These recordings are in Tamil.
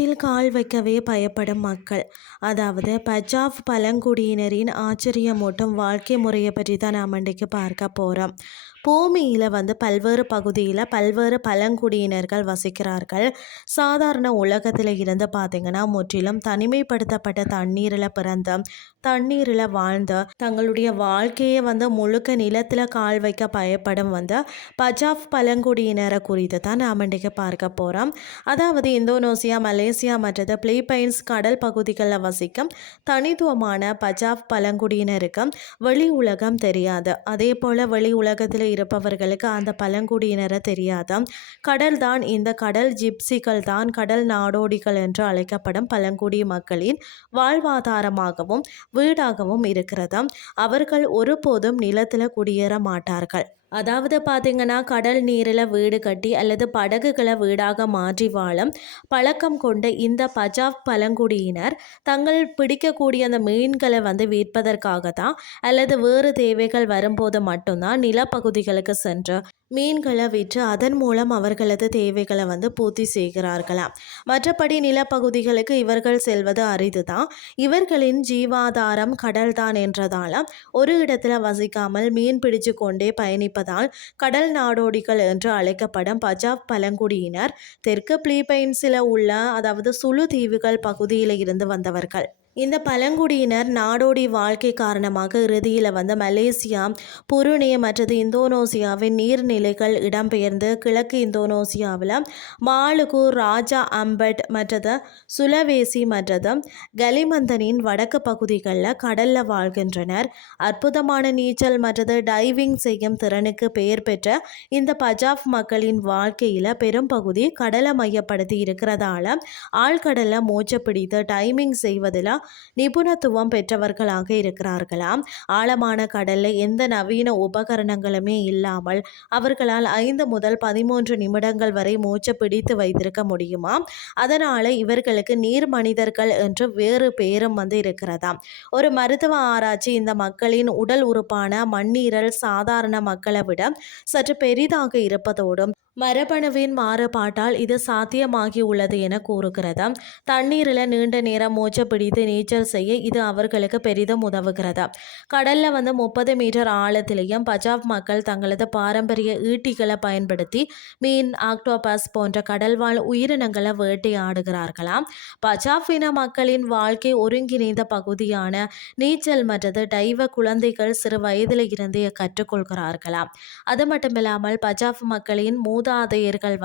ஆற்றில் கால் வைக்கவே பயப்படும் மக்கள். அதாவது பஜாவ் பழங்குடியினரின் ஆச்சரியமூட்டும் வாழ்க்கை முறையை பற்றி தான் நாம் இன்றைக்கு பார்க்க போகிறோம். பூமியில் பல்வேறு பகுதியில் பல்வேறு பழங்குடியினர்கள் வசிக்கிறார்கள். சாதாரண உலகத்தில் இருந்து பார்த்திங்கன்னா முற்றிலும் தனிமைப்படுத்தப்பட்ட தண்ணீரில் பிறந்த தண்ணீரில் வாழ்ந்த தங்களுடைய வாழ்க்கையை முழுக்க நிலத்தில் கால் வைக்க பயப்படும் பஜாவ் பழங்குடியினரை குறித்து தான் நாம் இன்றைக்கு பார்க்க போகிறோம். அதாவது இந்தோனேசியா, மலேசியா மற்றது பிலிப்பைன்ஸ் கடல் பகுதிகளில் வசிக்கும் தனித்துவமான பஜாவ் பழங்குடியினருக்கு வெளி உலகம் தெரியாது. அதே போல் வெளி உலகத்தில் இருப்பவர்களுக்கு அந்த பழங்குடியினரை தெரியாது. கடல் தான், இந்த கடல் ஜிப்சிகள் தான் கடல் நாடோடிகள் என்று அழைக்கப்படும் பழங்குடி மக்களின் வாழ்வாதாரமாகவும் வீடாகவும் இருக்கிறது. அவர்கள் ஒருபோதும் நிலத்தில் குடியேற மாட்டார்கள். அதாவது பார்த்திங்கன்னா கடல் நீரில் வீடு கட்டி அல்லது படகுகளை வீடாக மாற்றி வாழும் பழக்கம் கொண்ட இந்த பஜாவ் பழங்குடியினர் தங்கள் பிடிக்கக்கூடிய அந்த மீன்களை விற்பதற்காக தான் அல்லது வேறு தேவைகள் வரும்போது மட்டும்தான் நிலப்பகுதிகளுக்கு சென்று மீன்களை விற்று அதன் மூலம் அவர்களது தேவைகளை பூர்த்தி செய்கிறார்களாம். மற்றபடி நிலப்பகுதிகளுக்கு இவர்கள் செல்வது அரிது தான். இவர்களின் ஜீவாதாரம் கடல் தான் என்றதால் ஒரு இடத்துல வசிக்காமல் மீன் பிடிச்சு கொண்டே பயணிப்பதால் கடல் நாடோடிகள் என்று அழைக்கப்படும் பஜாவ் பழங்குடியினர் தெற்கு பிலிப்பைன்ஸில் உள்ள அதாவது சுலு தீவுகள் பகுதியில் இருந்து வந்தவர்கள். இந்த பழங்குடியினர் நாடோடி வாழ்க்கை காரணமாக இறுதியில் மலேசியா, புருனே மற்றது இந்தோனேசியாவின் நீர்நிலைகள் இடம்பெயர்ந்து கிழக்கு இந்தோனேசியாவில் மாலுகு, ராஜா அம்பட் மற்றது சுலவேசி மற்றது கலிமந்தனின் வடக்கு பகுதிகளில் கடலில் வாழ்கின்றனர். அற்புதமான நீச்சல் மற்றது டைவிங் செய்யும் திறனுக்கு பெயர் பெற்ற இந்த பஜாவ் மக்களின் வாழ்க்கையில் பெரும் பகுதி கடலை மையப்படுத்தி இருக்கிறதால ஆழ்கடலில் மூச்சு பிடித்து டைமிங் செய்வதில் நிபுணத்துவம் பெற்றவர்களாக இருக்கிறார்களாம். ஆழமான கடலில் எந்த நவீன உபகரணங்களுமே இல்லாமல் அவர்களால் 5 முதல் 13 நிமிடங்கள் வரை மூச்சு பிடித்து வைத்திருக்க முடியுமா. அதனால இவர்களுக்கு நீர் மனிதர்கள் என்று வேறு பெயரும் இருக்கிறதா. ஒரு மருத்துவ ஆராய்ச்சி இந்த மக்களின் உடல் உறுப்பான மண்ணீரல் சாதாரண மக்களை விட சற்று பெரிதாக இருப்பதோடும் மரபணுவின் மாறுபாட்டால் இது சாத்தியமாகி உள்ளது என கூறுகிறது. தண்ணீரில் நீண்ட நேரம் மூச்சு பிடித்து நீச்சல் செய்ய இது அவர்களுக்கு பெரிதும் உதவுகிறது. கடலில் 30 மீட்டர் ஆழத்திலேயும் பஜாவ் மக்கள் தங்களது பாரம்பரிய ஈட்டிகளை பயன்படுத்தி மீன், ஆக்டோபஸ் போன்ற கடல்வாழ் உயிரினங்களை வேட்டையாடுகிறார்களாம். பஜாவ் இன மக்களின் வாழ்க்கை ஒருங்கிணைந்த பகுதியான நீச்சல் மற்றது டைவ குழந்தைகள் சிறு வயதில் இருந்தே கற்றுக்கொள்கிறார்களாம். அது மட்டுமில்லாமல் பஜாவ் மக்களின் மூதாதையர்கள்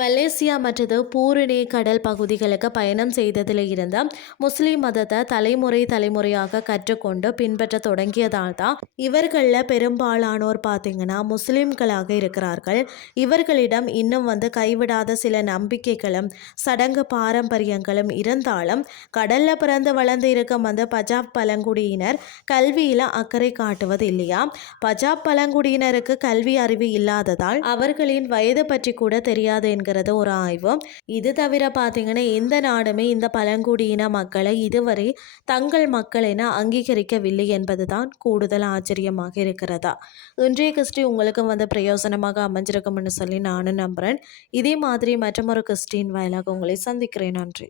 மலேசியா மற்றது பூரணி கடல் பகுதிகளுக்கு பயணம் செய்ததில் இருந்த முஸ்லிம் மதத்தை தலைமுறையாக கற்றுக்கொண்டு பின்பற்ற தொடங்கியதால் தான் இவர்களில் பெரும்பாலானோர் பார்த்தீங்கன்னா முஸ்லிம்களாக இருக்கிறார்கள். இவர்களிடம் இன்னும் கைவிடாத சில நம்பிக்கைகளும் சடங்கு பாரம்பரியங்களும் இருந்தாலும் கடல்ல பிறந்து வளர்ந்து இருக்கும் பஜாவ் பழங்குடியினர் கல்வியில அக்கறை காட்டுவது இல்லையா. பஜாவ் பழங்குடியினருக்கு கல்வி அறிவு இல்லாததால் அவர்களின் வயது பற்றி கூட தெரியாது என்கிறது ஒரு ஆய்வு. இது தவிர பார்த்தீங்கன்னா இந்த நாடுமே இந்த பழங்குடியின மக்களை இதுவரை தங்கள் மக்கள் என அங்கீகரிக்கவில்லை என்பதுதான் கூடுதல் ஆச்சரியமாக இருக்கிறதா. இன்றைய கிறிஸ்டி உங்களுக்கு பிரயோசனமாக அமைஞ்சிருக்கும்னு சொல்லி நானும் நம்புகிறேன். இதே மாதிரி மற்றொரு கிறிஸ்டின் வாயிலாக உங்களை சந்திக்கிறேன். நன்றி.